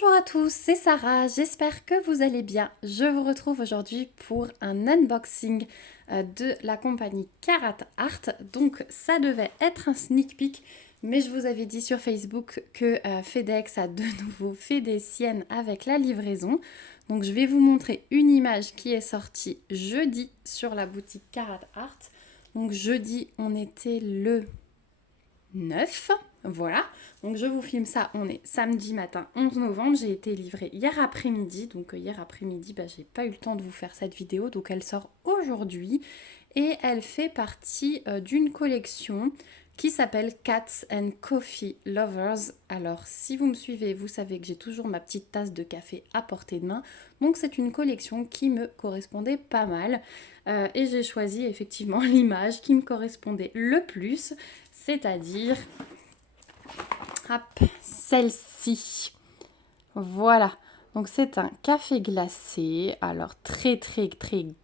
Bonjour à tous, c'est Sarah, j'espère que vous allez bien. Je vous retrouve aujourd'hui pour un unboxing de la compagnie Carat Art. Donc ça devait être un sneak peek, mais je vous avais dit sur Facebook que FedEx a de nouveau fait des siennes avec la livraison. Donc je vais vous montrer une image qui est sortie jeudi sur la boutique Carat Art. Donc jeudi, on était le 9. Voilà, donc je vous filme ça, on est samedi matin 11 novembre, j'ai été livrée hier après-midi, donc hier après-midi, j'ai pas eu le temps de vous faire cette vidéo, donc elle sort aujourd'hui et elle fait partie d'une collection qui s'appelle Cats and Coffee Lovers. Alors si vous me suivez, vous savez que j'ai toujours ma petite tasse de café à portée de main, donc c'est une collection qui me correspondait pas mal et j'ai choisi effectivement l'image qui me correspondait le plus, c'est-à-dire celle-ci. Voilà. Donc c'est un café glacé, alors très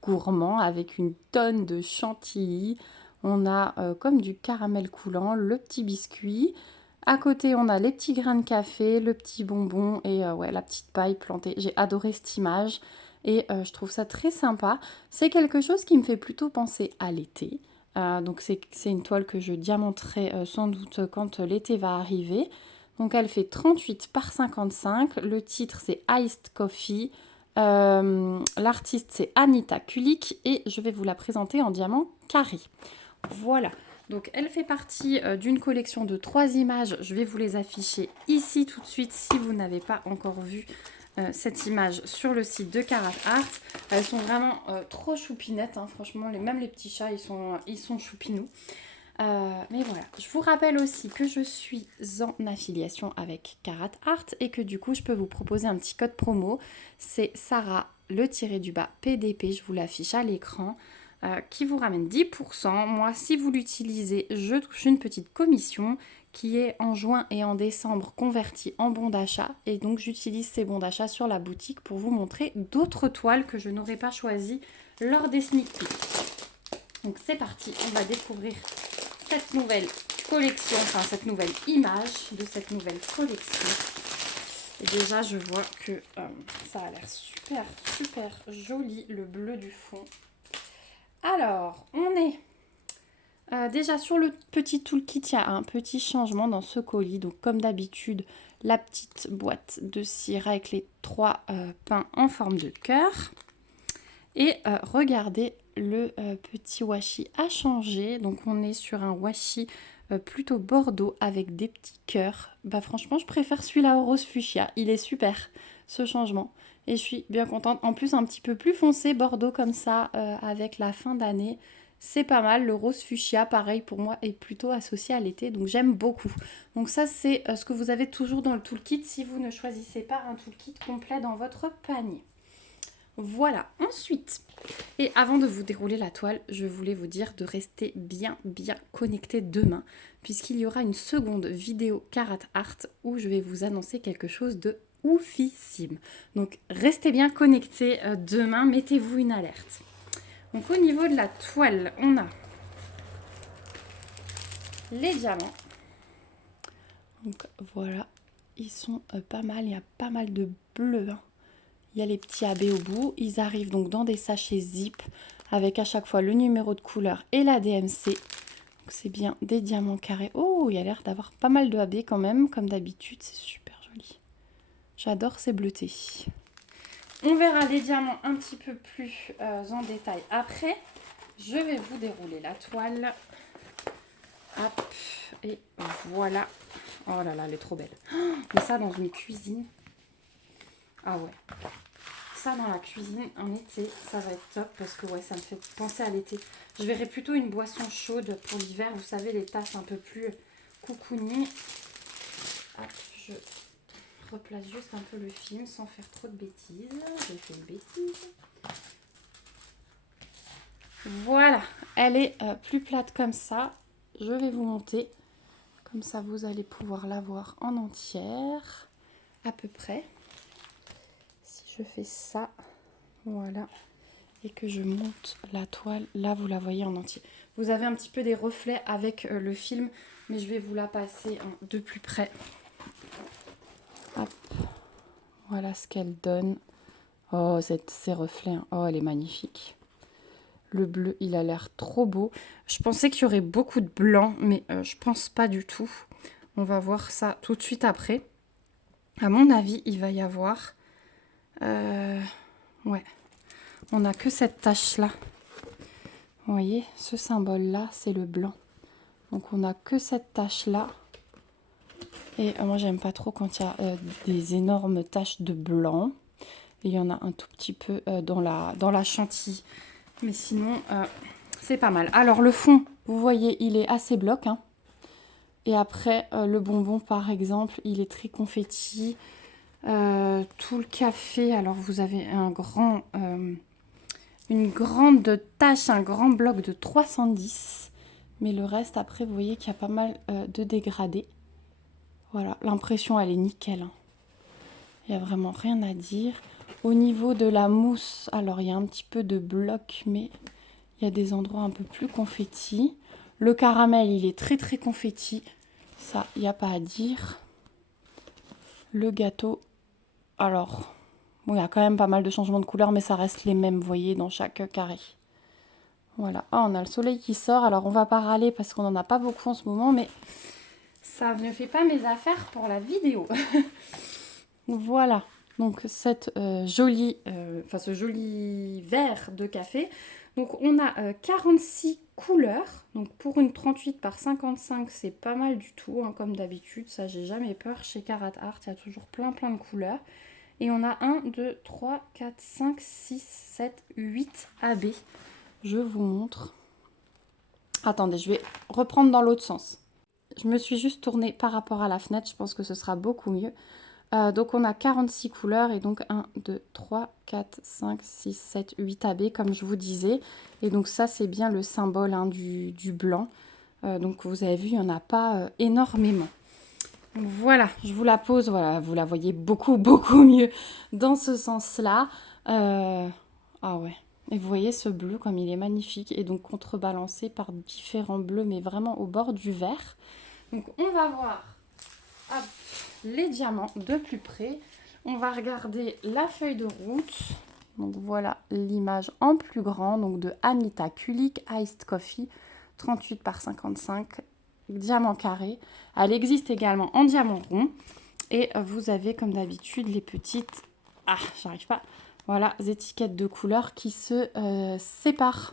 gourmand avec une tonne de chantilly. On a comme du caramel coulant, le petit biscuit. À côté, on a les petits grains de café, le petit bonbon et ouais, la petite paille plantée. J'ai adoré cette image et je trouve ça très sympa. C'est quelque chose qui me fait plutôt penser à l'été. Donc c'est une toile que je diamanterai sans doute quand l'été va arriver. Donc elle fait 38 par 55. Le titre c'est Iced Coffee. L'artiste c'est Anita Kulik et je vais vous la présenter en diamant carré. Voilà. Donc elle fait partie d'une collection de 3 images. Je vais vous les afficher ici tout de suite si vous n'avez pas encore vu cette image sur le site de Carat Art. Elles sont vraiment trop choupinettes, hein. Franchement, même les petits chats, ils sont choupinous. Mais voilà, je vous rappelle aussi que je suis en affiliation avec Carat Art et que du coup, je peux vous proposer un petit code promo. C'est Sarah, le tiré du bas PDP, je vous l'affiche à l'écran, qui vous ramène 10%. Moi, si vous l'utilisez, je touche une petite commission qui est en juin et en décembre convertie en bons d'achat. Et donc, j'utilise ces bons d'achat sur la boutique pour vous montrer d'autres toiles que je n'aurais pas choisies lors des sneak peeks. Donc, c'est parti, on va découvrir cette nouvelle collection, enfin cette nouvelle image de cette nouvelle collection. Et déjà je vois que ça a l'air super joli, le bleu du fond. Alors on est déjà sur le petit toolkit, il y a un petit changement dans ce colis. Donc comme d'habitude, la petite boîte de cire avec les 3 pains en forme de cœur. Et regardez, le petit washi a changé. Donc on est sur un washi plutôt bordeaux avec des petits cœurs. Franchement, je préfère celui-là au rose fuchsia. Il est super, ce changement. Et je suis bien contente. En plus, un petit peu plus foncé, bordeaux comme ça, avec la fin d'année. C'est pas mal. Le rose fuchsia, pareil pour moi, est plutôt associé à l'été. Donc j'aime beaucoup. Donc ça, c'est ce que vous avez toujours dans le toolkit si vous ne choisissez pas un toolkit complet dans votre panier. Voilà, ensuite, et avant de vous dérouler la toile, je voulais vous dire de rester bien connecté demain, puisqu'il y aura une seconde vidéo Carat Art où je vais vous annoncer quelque chose de oufissime. Donc restez bien connectés demain, mettez-vous une alerte. Donc au niveau de la toile, on a les diamants. Donc voilà, ils sont pas mal, il y a pas mal de bleu, hein. Il y a les petits AB au bout. Ils arrivent donc dans des sachets zip avec à chaque fois le numéro de couleur et la DMC. C'est bien des diamants carrés. Oh, il y a l'air d'avoir pas mal de AB quand même, comme d'habitude. C'est super joli. J'adore ces bleutés. On verra les diamants un petit peu plus en détail après. Je vais vous dérouler la toile. Hop, et voilà. Oh là là, elle est trop belle. Mais ça dans une cuisine. Ah ouais. Ça dans la cuisine en été, ça va être top parce que ouais, ça me fait penser à l'été. Je verrais plutôt une boisson chaude pour l'hiver. Vous savez, les tasses un peu plus cocooning. Hop, je replace juste un peu le film sans faire trop de bêtises. J'ai fait une bêtise. Voilà, elle est plus plate comme ça. Je vais vous monter. Comme ça, vous allez pouvoir la voir en entière. À peu près. Je fais ça, voilà, et que je monte la toile, là vous la voyez en entier. Vous avez un petit peu des reflets avec le film, mais je vais vous la passer de plus près. Hop, Voilà ce qu'elle donne. Oh, ces reflets, hein. Oh, elle est magnifique. Le bleu, il a l'air trop beau. Je pensais qu'il y aurait beaucoup de blanc, mais je pense pas du tout. On va voir ça tout de suite après. À mon avis, il va y avoir... ouais, on n'a que cette tache-là. Vous voyez, ce symbole-là, c'est le blanc. Donc, on n'a que cette tache-là. Et moi, j'aime pas trop quand il y a des énormes taches de blanc. Et il y en a un tout petit peu dans la chantilly. Mais sinon, c'est pas mal. Alors, le fond, vous voyez, il est assez bloc, hein. Et après, le bonbon, par exemple, il est très confetti. Tout le café, alors vous avez une grande tache, un grand bloc de 310. Mais le reste, après, vous voyez qu'il y a pas mal de dégradés. Voilà, l'impression, elle est nickel, hein. Il n'y a vraiment rien à dire. Au niveau de la mousse, alors il y a un petit peu de bloc, mais il y a des endroits un peu plus confetti. Le caramel, il est très très confetti. Ça, il n'y a pas à dire. Le gâteau, alors, bon, il y a quand même pas mal de changements de couleur, mais ça reste les mêmes, vous voyez, dans chaque carré. Voilà. Ah, on a le soleil qui sort. Alors, on va pas râler parce qu'on n'en a pas beaucoup en ce moment, mais ça ne fait pas mes affaires pour la vidéo. Voilà. Donc, ce joli verre de café. Donc, on a 46 couleurs. Donc, pour une 38 par 55, c'est pas mal du tout, hein, comme d'habitude. Ça, j'ai jamais peur. Chez Carat Art, il y a toujours plein de couleurs. Et on a 1, 2, 3, 4, 5, 6, 7, 8 AB. Je vous montre. Attendez, je vais reprendre dans l'autre sens. Je me suis juste tournée par rapport à la fenêtre. Je pense que ce sera beaucoup mieux. Donc on a 46 couleurs et donc 1, 2, 3, 4, 5, 6, 7, 8 AB comme je vous disais. Et donc ça c'est bien le symbole, hein, du blanc. Donc vous avez vu, il n'y en a pas énormément. Donc voilà, je vous la pose, voilà, vous la voyez beaucoup mieux dans ce sens-là. Ah ouais, et vous voyez ce bleu comme il est magnifique et donc contrebalancé par différents bleus mais vraiment au bord du vert. Donc on va voir, hop, les diamants de plus près. On va regarder la feuille de route. Donc voilà l'image en plus grand, donc de Anita Kulik Iced Coffee, 38 par 55, diamant carré. Elle existe également en diamant rond. Et vous avez comme d'habitude les petites... Ah, j'arrive pas. Voilà, les étiquettes de couleurs qui se séparent.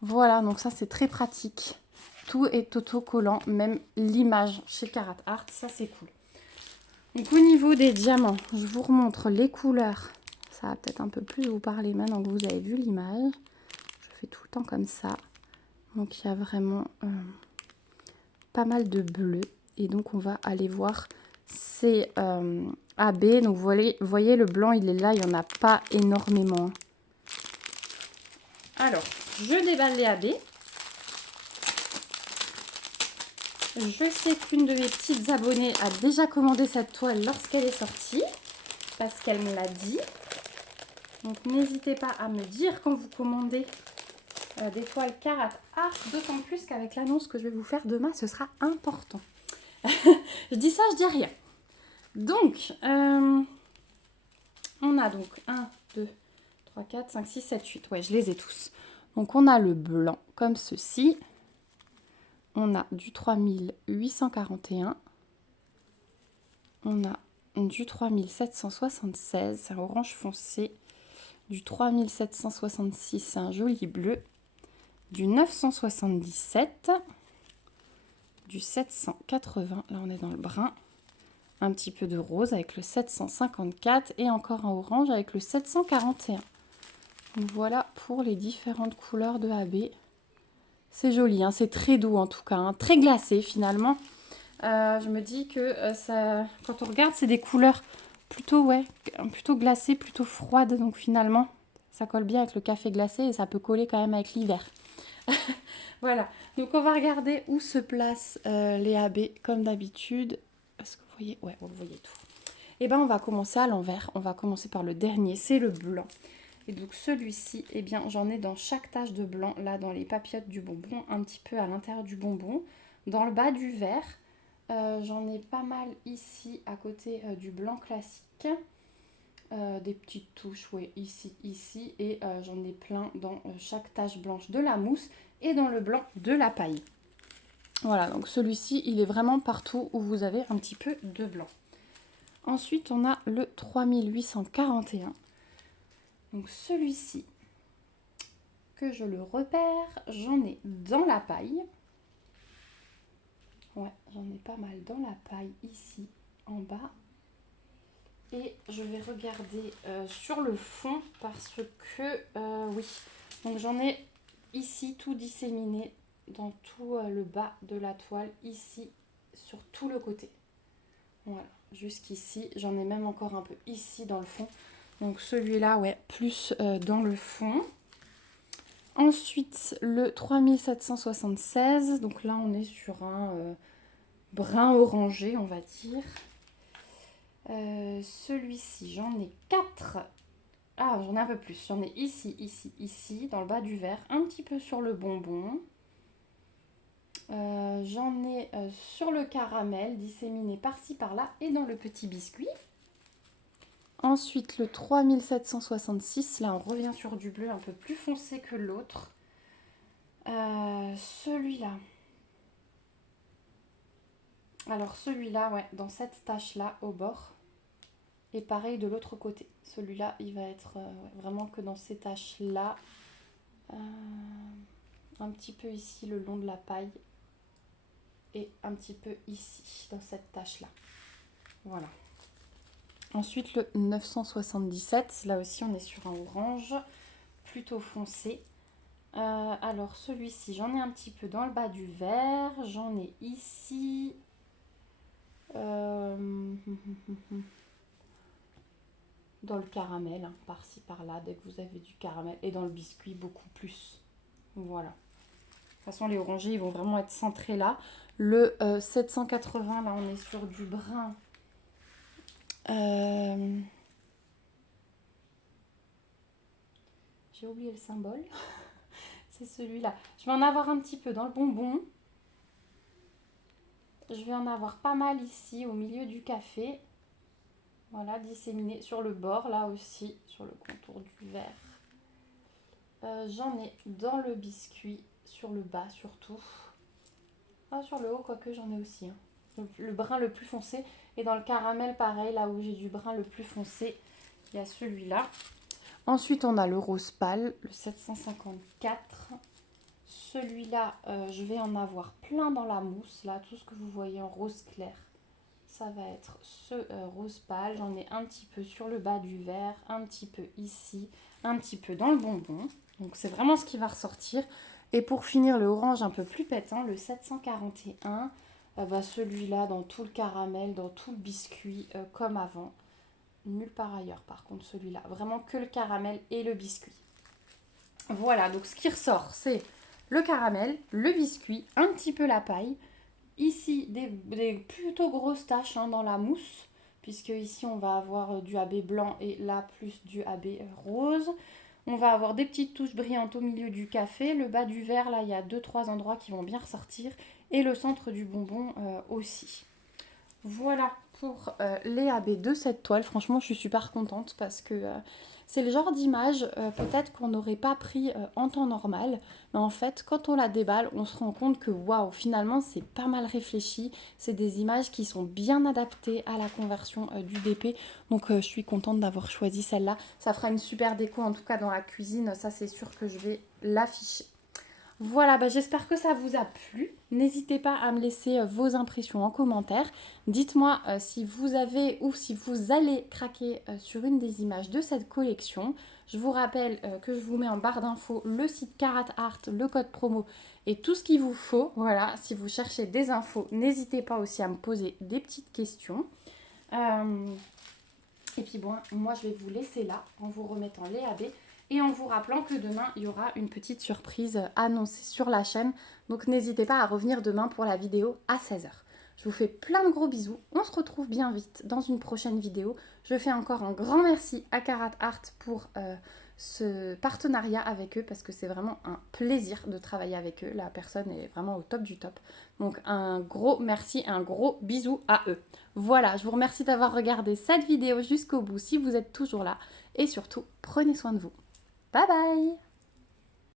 Voilà, donc ça c'est très pratique. Tout est autocollant, même l'image chez Carat Art, ça c'est cool. Donc au niveau des diamants, je vous remontre les couleurs. Ça va peut-être un peu plus vous parler maintenant que vous avez vu l'image. Je fais tout le temps comme ça. Donc il y a vraiment pas mal de bleu. Et donc on va aller voir ces AB. Donc vous voyez le blanc il est là, il n'y en a pas énormément. Alors, je déballe les AB. Je sais qu'une de mes petites abonnées a déjà commandé cette toile lorsqu'elle est sortie, parce qu'elle me l'a dit. Donc n'hésitez pas à me dire quand vous commandez des toiles Carat Art, d'autant plus qu'avec l'annonce que je vais vous faire demain, ce sera important. Je dis ça, je dis rien. Donc, on a donc 1, 2, 3, 4, 5, 6, 7, 8. Ouais, je les ai tous. Donc, on a le blanc comme ceci. On a du 3841. On a du 3776, c'est un orange foncé. Du 3766, c'est un joli bleu. Du 977. Du 780, là on est dans le brun. Un petit peu de rose avec le 754 et encore un orange avec le 741. Donc voilà pour les différentes couleurs de AB. C'est joli, hein, c'est très doux en tout cas, hein, très glacé finalement. Je me dis que ça, quand on regarde, c'est des couleurs plutôt glacées, plutôt froides. Donc finalement, ça colle bien avec le café glacé et ça peut coller quand même avec l'hiver. Voilà, donc on va regarder où se placent les AB comme d'habitude. Est-ce que vous voyez? Ouais, vous voyez tout. Et ben on va commencer à l'envers. On va commencer par le dernier, c'est le blanc. Et donc celui-ci, eh bien j'en ai dans chaque tache de blanc, là dans les papillotes du bonbon, un petit peu à l'intérieur du bonbon, dans le bas du verre. J'en ai pas mal ici à côté du blanc classique. Des petites touches, ouais, ici, ici, et j'en ai plein dans chaque tache blanche de la mousse et dans le blanc de la paille. Voilà, donc celui-ci, il est vraiment partout où vous avez un petit peu de blanc. Ensuite, on a le 3841. Donc celui-ci, que je le repère, j'en ai dans la paille. Ouais, j'en ai pas mal dans la paille ici, en bas. Et je vais regarder sur le fond parce que, oui, donc j'en ai ici tout disséminé dans tout le bas de la toile, ici, sur tout le côté. Voilà, jusqu'ici, j'en ai même encore un peu ici dans le fond. Donc celui-là, ouais, plus dans le fond. Ensuite, le 3776, donc là on est sur un brun orangé, on va dire. Celui-ci, j'en ai 4. Ah, j'en ai un peu plus. J'en ai ici, ici, ici, dans le bas du verre, un petit peu sur le bonbon. J'en ai sur le caramel, disséminé par-ci, par-là, et dans le petit biscuit. Ensuite, le 3766, là on revient sur du bleu un peu plus foncé que l'autre. Celui-là. Alors celui-là, ouais, dans cette tache-là, au bord. Et pareil de l'autre côté. Celui-là, il va être ouais, vraiment que dans ces taches-là. Un petit peu ici, le long de la paille. Et un petit peu ici, dans cette tache-là. Voilà. Ensuite, le 977. Là aussi, on est sur un orange plutôt foncé. Alors, celui-ci, j'en ai un petit peu dans le bas du verre. J'en ai ici. Dans le caramel, hein, par-ci, par-là, dès que vous avez du caramel. Et dans le biscuit, beaucoup plus. Voilà. De toute façon, les orangés, ils vont vraiment être centrés là. Le 780, là, on est sur du brun. J'ai oublié le symbole. C'est celui-là. Je vais en avoir un petit peu dans le bonbon. Je vais en avoir pas mal ici, au milieu du café. Voilà, disséminé sur le bord, là aussi, sur le contour du verre. J'en ai dans le biscuit, sur le bas surtout. Ah, sur le haut, quoique j'en ai aussi. Hein. Le brun le plus foncé. Et dans le caramel, pareil, là où j'ai du brun le plus foncé, il y a celui-là. Ensuite, on a le rose pâle, le 754. Celui-là, je vais en avoir plein dans la mousse. Là, tout ce que vous voyez en rose clair, ça va être ce rose pâle. J'en ai un petit peu sur le bas du verre, un petit peu ici, un petit peu dans le bonbon. Donc, c'est vraiment ce qui va ressortir. Et pour finir, le orange un peu plus pétant, le 741. Celui-là, dans tout le caramel, dans tout le biscuit, comme avant. Nulle part ailleurs, par contre, celui-là. Vraiment que le caramel et le biscuit. Voilà, donc ce qui ressort, c'est le caramel, le biscuit, un petit peu la paille. Ici, des plutôt grosses taches hein, dans la mousse, puisque ici, on va avoir du AB blanc et là, plus du AB rose. On va avoir des petites touches brillantes au milieu du café. Le bas du verre, là, il y a 2-3 endroits qui vont bien ressortir. Et le centre du bonbon aussi. Voilà pour les AB de cette toile. Franchement, je suis super contente parce que c'est le genre d'image peut-être qu'on n'aurait pas pris en temps normal. Mais en fait, quand on la déballe, on se rend compte que waouh, finalement, c'est pas mal réfléchi. C'est des images qui sont bien adaptées à la conversion du DP. Donc, je suis contente d'avoir choisi celle-là. Ça fera une super déco, en tout cas dans la cuisine. Ça, c'est sûr que je vais l'afficher. Voilà, j'espère que ça vous a plu. N'hésitez pas à me laisser vos impressions en commentaire. Dites-moi si vous avez ou si vous allez craquer sur une des images de cette collection. Je vous rappelle que je vous mets en barre d'infos le site Carat Art, le code promo et tout ce qu'il vous faut. Voilà, si vous cherchez des infos, n'hésitez pas aussi à me poser des petites questions. Et puis bon, moi je vais vous laisser là en vous remettant les AB. Et en vous rappelant que demain, il y aura une petite surprise annoncée sur la chaîne. Donc n'hésitez pas à revenir demain pour la vidéo à 16 h. Je vous fais plein de gros bisous. On se retrouve bien vite dans une prochaine vidéo. Je fais encore un grand merci à Carat Art pour ce partenariat avec eux parce que c'est vraiment un plaisir de travailler avec eux. La personne est vraiment au top du top. Donc un gros merci, un gros bisou à eux. Voilà, je vous remercie d'avoir regardé cette vidéo jusqu'au bout si vous êtes toujours là. Et surtout, prenez soin de vous. Bye bye!